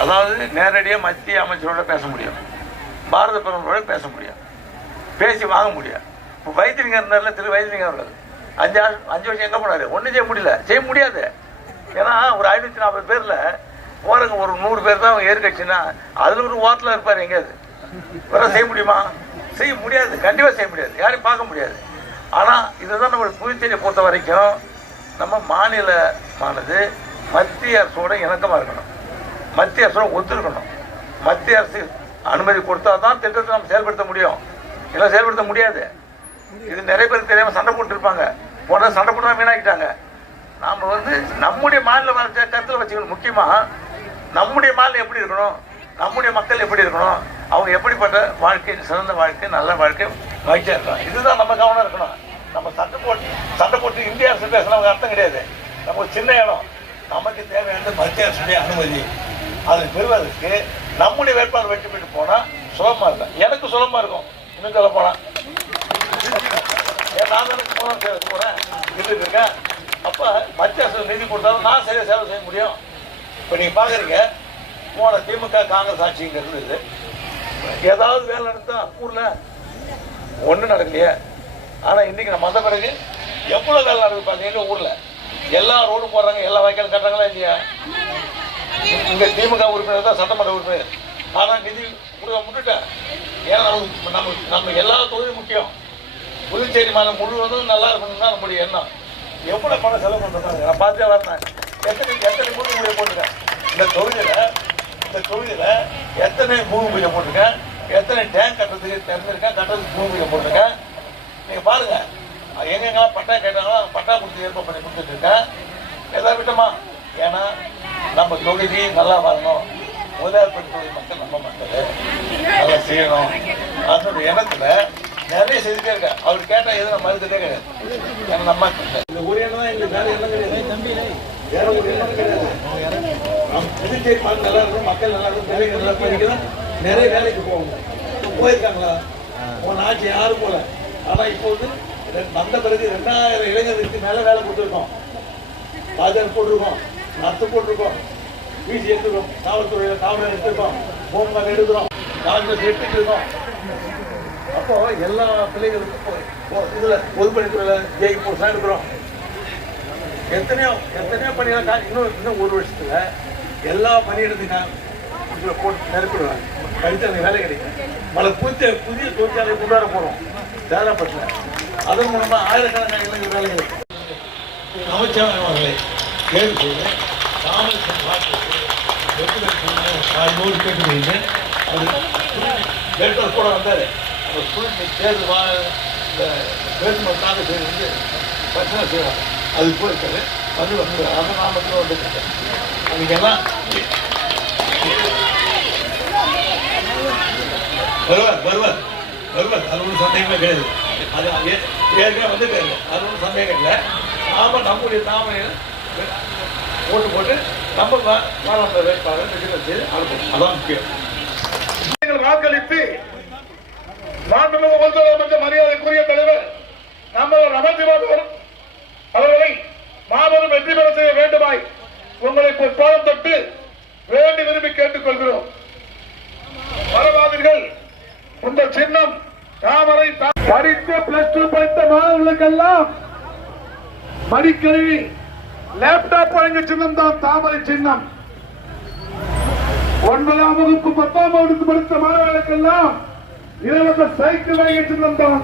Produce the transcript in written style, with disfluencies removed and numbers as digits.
அதாவது நேரடியாக மத்திய அமைச்சரோட பேச முடியும், பாரத பிரதமரோட பேச முடியும், பேசி வாங்க முடியும். இப்போ வைத்தியலிங்கம் இருந்தார்ல, திரு வைத்தியலிங்கம் அவர்கள் 5 வருஷம் எங்கே போனார்? ஒன்றும் செய்ய முடியாது. ஏன்னா ஒரு 540 பேரில் போகிறவங்க ஒரு 100 பேர் தான் அவங்க எதிர்கட்சின்னா அதில் ஒரு ஓரத்தில் இருப்பார். எங்கேயாவது வேற செய்ய முடியுமா? செய்ய முடியாது, கண்டிப்பாக செய்ய முடியாது, யாரையும் பார்க்க முடியாது. ஆனால் இதுதான் நம்ம புதுச்சேரியை பொறுத்த வரைக்கும் நம்ம மாநிலமானது மத்திய அரசோட இணக்கமாக இருக்கணும், மத்திய அரசோட ஒத்துருக்கணும். மத்திய அரசு அனுமதி கொடுத்தா தான் திட்டத்தை நம்ம செயல்படுத்த முடியும், இல்லை செயல்படுத்த முடியாது. இது நிறைய பேர் தெரியாமல் சண்டை போட்டுருப்பாங்க, போன சண்டை போட்டு வீணாக்கிட்டாங்க. நாம் நம்முடைய மாநில வளர்ச்சியை கருத்தில் வச்சுக்கணும். முக்கியமாக நம்முடைய மாநிலம் எப்படி இருக்கணும், நம்முடைய மக்கள் எப்படி இருக்கணும், அவங்க எப்படிப்பட்ட வாழ்க்கை, சிறந்த வாழ்க்கை, நல்ல வாழ்க்கை மகிழ்ச்சியாக இருக்கணும். இதுதான் நம்ம கவனம் இருக்கணும். நம்ம சண்டை போட்டு இந்திய அரசு பேச நமக்கு அர்த்தம் கிடையாது. நம்ம சின்ன இடம், நமக்கு தேவையான மத்திய அரசுடைய அனுமதி அதை பெறுவதற்கு நம்முடைய வேட்பாளர் வெற்றி பெற்று போனால் சுலபமாக இருக்கும். எனக்கு சுலபமாக இருக்கும். இன்னும் சொல்ல போனால் நான் மூலம் போகிறேன் இருக்கேன். அப்போ மத்திய அரசு நிதி கொடுத்தாலும் நான் சரியாக செலவு செய்ய முடியும். இப்போ நீங்கள் பார்க்குறீங்க, போன திமுக காங்கிரஸ் ஆட்சிங்கிறது இது. ஏதாவது வேலை நடத்தா ஊரில் ஒன்றும் நடக்கலையே. ஆனால் இன்றைக்கி நம்ம வந்த பிறகு எவ்வளோ வேலை நடக்குது பார்த்தீங்கன்னா ஊரில் எல்லா ரோடும் போடுறாங்க, எல்லா வாய்க்காலும் கட்டுறாங்களா இல்லையா? இங்கே திமுக உறுப்பினர் தான் சட்டமன்ற உறுப்பினர். ஆனால் நிதி கொடுக்க முட்டுட்டேன். ஏன்னா நம்ம எல்லா தொழிலும் முக்கியம். புதுச்சேரி மாநிலம் முழுவதும் நல்லா இருக்கணும் தான் நம்முடைய எண்ணம். எவ்வளோ பணம் செலவு பண்ணுறாங்க நான் பார்த்தே வரேன். எத்தனை மூணு பூஜை போட்டிருக்கேன் இந்த தொகுதியில் எத்தனை பூமி பூஜை போட்டிருக்கேன், எத்தனை டேங்க் கட்டுறதுக்கு திறந்துருக்கேன், கட்டுறதுக்கு பூமி பூஜை போட்டிருக்கேன். நீங்கள் பாருங்கள், எங்கெங்கெல்லாம் பட்டா கேட்டாங்களோ பட்டா கொடுத்து ஏற்பாடு பண்ணி கொடுத்துட்ருக்கேன். எதாவது விட்டோமா? ஏன்னா நம்ம தொகுதி நல்லா வரணும், முதலாளிப்பட்ட தொகுதி மக்கள் நம்ம மக்கள் நல்லா செய்யணும் அதனுடைய எண்ணத்தில் நிறைய செய்துட்டே இருக்கேன். அவர் கேட்டால் எதுவும் மறுத்துட்டே கிடையாது. ஏன்னா நம்ம இந்த ஒரு எண்ணம் தான் எங்களுக்கு வேறு எண்ணம் கிடையாது, தம்பி வேற ஒரு எண்ணம் கிடையாது. புதுச்சேரி மக்கள் நல்லா இருக்கும், மக்கள் நல்லா இருக்கும், நிறைய நல்லா படிக்கலாம், நிறைய வேலைக்கு போகணும். போயிருக்காங்களா? உன் ஆட்சி யாரும் போல. ஆனால் இப்போ வந்த பிறகு 2000 இளைஞர்களுக்கு மேலே வேலை கொடுத்துருக்கோம், பாஜக போட்டிருக்கோம், நத்து போட்டிருக்கோம், வீசி எடுத்துருக்கோம், காவல்துறையில் காவலர் எடுத்துருக்கோம், ஹோம்கார்டு எடுக்கிறோம், காங்கிரஸ் எடுத்துட்டு இருக்கோம். அப்போ எல்லா பிள்ளைகளுக்கும் இதில் பொதுப்பணித்துறையில் ஜெயிப்போம் எடுக்கிறோம். எத்தனையோ பணிகள் இன்னும் ஒரு வருஷத்துல எல்லா பணியிடத்தையும் போட்டு நிரப்பிடுவாங்க. படித்த வேலை கிடைக்கும். பல புதிய தொழிற்சாலை கொண்டு வர போகிறோம் சேதாப்பட்டில். அதன் மூலமாக ஆயிரக்கணக்கான இளைஞர் வேலை கிடைக்கும். அமைச்சர் அவர்களை தேர்வு செய்து கேட்டு அது வேட்பாளர் கூட வந்தார். அந்த ஸ்டூடெண்ட் தேர்தல் வேட்புமனு தாக்கல் செய்து பிரச்சனை செய்வாங்க. அது போயிருக்காரு வந்து அதை நான் மட்டும் வந்துருக்கேன். அன்றைக்கெல்லாம் வருவார் அது ஒன்றும் சந்தேகமே கிடையாது. அது ஏற்கனவே வந்துருக்காரு, அது ஒன்றும் சந்தேகம் இல்லை. நாம் நம்முடைய தாமையில் ஓட்டு போட்டு நம்ம நாளாந்த வேட்பாளர் வெற்றி செய்து அனுப்பணும். அதான் முக்கியம். வாக்களித்து மாண்புமிகு உள்துறை அமைச்சர் மரியாதைக்குரிய தலைவர் நம்மளோட அமைச்சர் அவர்களை மாபெரும் வெற்றி பெற செய்ய வேண்டுமாய் உங்களை பாதம் தொட்டு வேண்டி விரும்பி கேட்டுக்கொள்கிறோம். வரவாதீர்கள். உங்கள் சின்னம் தாமரை. படித்து +2 படித்த மாணவர்களுக்கெல்லாம் மடிக்கணினி லேப்டாப் வழங்கிய சின்னம் தான் தாமரை சின்னம். 9ஆம் வகுப்பு 10ஆம் வகுப்பு படித்த மாணவர்களுக்கெல்லாம் இலவச சைக்கிள் வழங்கிய சின்னம் தான்